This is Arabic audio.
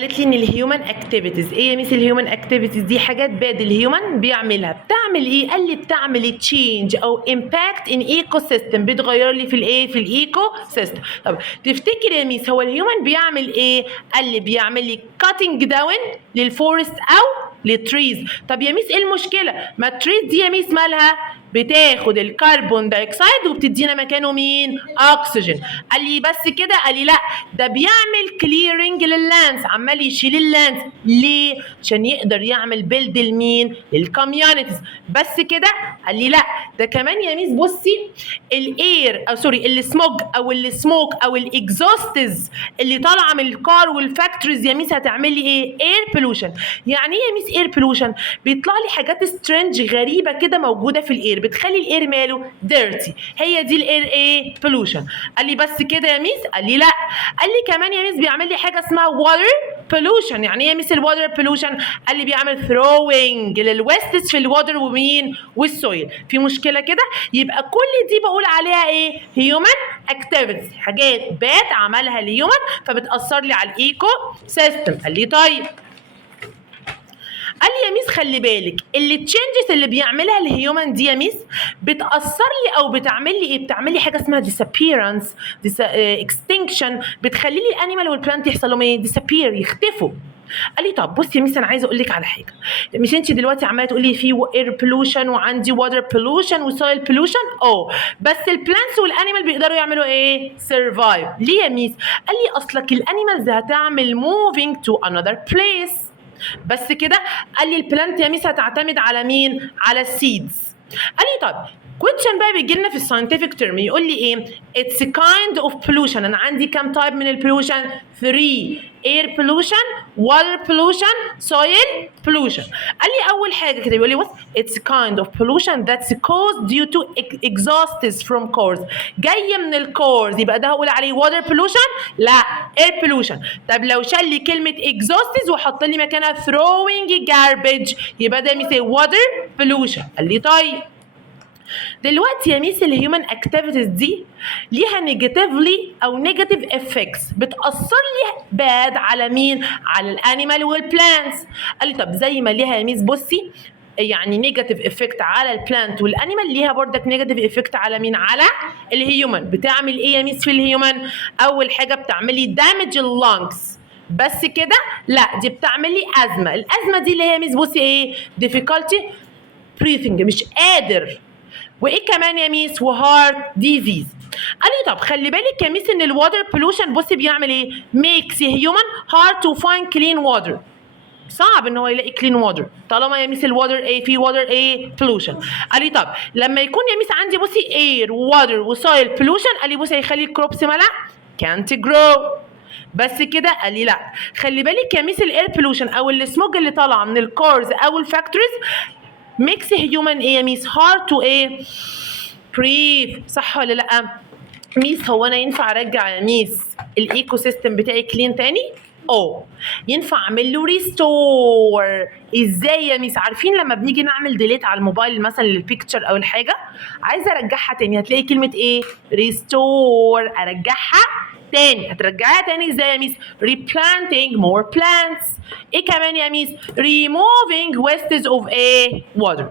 قالت لي ان الهيومن اكتيفيتيز. ايه يا ميس الهيومن اكتيفيتيز دي؟ حاجات باد الهيومن بيعملها. بتعمل ايه؟ قال لي بتعمل تشينج او امباكت ان ايكو سيستم، بتغير لي في الايه، في الايكو سيستم. طب تفتكر يا ميس هو الهيومن بيعمل ايه؟ قال لي بيعمل لي كاتنج داون للفورست او للتريز. طب يا ميس ايه المشكله؟ ما التريز دي يا ميس مالها؟ بتاخد الكربون دايوكسيد وبتدينا مكانه مين؟ اكسجين. قال لي بس كده؟ قال لي لا، ده بيعمل كليرنج لللاندز، عمال يشيل اللاندز. ليه؟ عشان يقدر يعمل بيلد لمين؟ للكوميونيتيز. بس كده؟ قال لي لا، ده كمان يا ميس بصي الاير او سوري السموج او السموك او الاكزوستز اللي طالعه من الكار والفاكتوريز يا ميس هتعمل لي ايه؟ اير بولوشن. يعني ايه يا ميس اير بولوشن؟ بيطلع لي حاجات سترينج غريبه كده موجوده في الاير، بتخلي الاير ماله؟ ديرتي. هي دي الاير ايه؟ بولوشن. قال لي بس كده يا ميس؟ قال لي لا، قال لي كمان يا ميس بيعمل لي حاجه اسمها واتر بولوشن. يعني ايه يا ميس الواتر بولوشن؟ قال لي بيعمل ثروينج للويستس في الواتر ومين؟ والسويل. في مشكله كده؟ يبقى كل دي بقول عليها ايه؟ هيومن اكتيفيتيز، حاجات بات عملها الهيومن فبتاثر لي على الايكو سيستم. قال لي طيب، قال لي يا ميس خلي بالك اللي تشينجز اللي بيعملها الهيومن دي يا ميس بتاثر لي او بتعمل لي ايه؟ بتعمل لي حاجه اسمها disappearance extinction، بتخلي لي الانيمال والبلانت يحصل لهم ايه؟ disappear، يختفوا. قال لي طب بصي يا ميس انا عايزه اقول لك على حاجه، مش انت دلوقتي عماله تقولي في اير بولوشن وعندي واتر بولوشن وسويل بولوشن؟ بس البلانتس والانيمال بيقدروا يعملوا ايه؟ سرفايف. ليه يا ميس؟ قال لي اصلك الانيمالز هتعمل موفينج تو انذر بليس. بس كده؟ قال لي البلانت يا ميس هتعتمد على مين؟ على السيدز. قال لي طب كويشن بقى بيجي لنا في الساينتفك تيرم يقول لي ايه؟ اتس كايند اوف بولوشن. انا عندي كام تايب من البولوشن؟ 3: اير بولوشن، واتر بولوشن، سويل بولوشن. قال لي اول حاجه كده بيقول لي what اتس كايند اوف بولوشن that's caused due to exhausts from cars. جايه من الكورز، يبقى ده هقول عليه واتر بولوشن؟ لا، اير بولوشن. طب لو شال لي كلمه exhausts وحط لي مكانها throwing garbage يبقى ده مثل واتر بولوشن. قال لي طيب دلوقتي يا ميس الهيومن اكتيفيتيز دي ليها نيجاتيفلي او نيجاتيف افكتس، بتاثر لي باد على مين؟ على الانيمال والبلانتس. قال لي طب زي ما ليها يا ميس بصي يعني نيجاتيف افكت على البلانت والانيمال، ليها بردك نيجاتيف افكت على مين؟ على الهيومن. بتعمل ايه يا ميس في الهيومن؟ اول حاجه بتعملي دامج اللانجز. بس كده؟ لا، دي بتعمل لي ازمه. الازمه دي اللي هي ميس بصي ايه؟ difficulty breathing، مش قادر. وايه كمان يا ميس؟ وهارت ديزيز. قال لي طب خلي بالك يا ميس ان الواتر بولوشن بصي بيعمل ايه؟ ميكس هيومن هارد تو فايند كلين واتر. صعب ان هو يلاقي كلين واتر طالما يا ميس الواتر ايه؟ في واتر ايه؟ بولوشن. قال لي طب لما يكون يا ميس عندي بصي اير وواتر وسويل بولوشن، قال لي بصي هيخلي الكروبس مالها كانت جرو. بس كده؟ قال لي لا، خلي بالك يا ميس الاير بولوشن او السموج اللي طالعه من الكارز او الفاكتوريز ميكس هيومن ايه يا ميس؟ هارد تو ايه؟ بريف. صح ولا لا؟ ميس هو انا ينفع ارجع يا ميس الايكو سيستم بتاعي كلين تاني؟ ينفع اعمل له ريستور. ازاي يا ميس؟ عارفين لما بنيجي نعمل ديليت على الموبايل مثلا للبيكتشر او الحاجه، عايزه ارجعها تاني، هتلاقي كلمه ايه؟ ريستور. ارجعها تاني. هترجعها تاني ازاي يا ميس؟ replanting more plants. ايه كمان يا ميس؟ removing wastes of a water.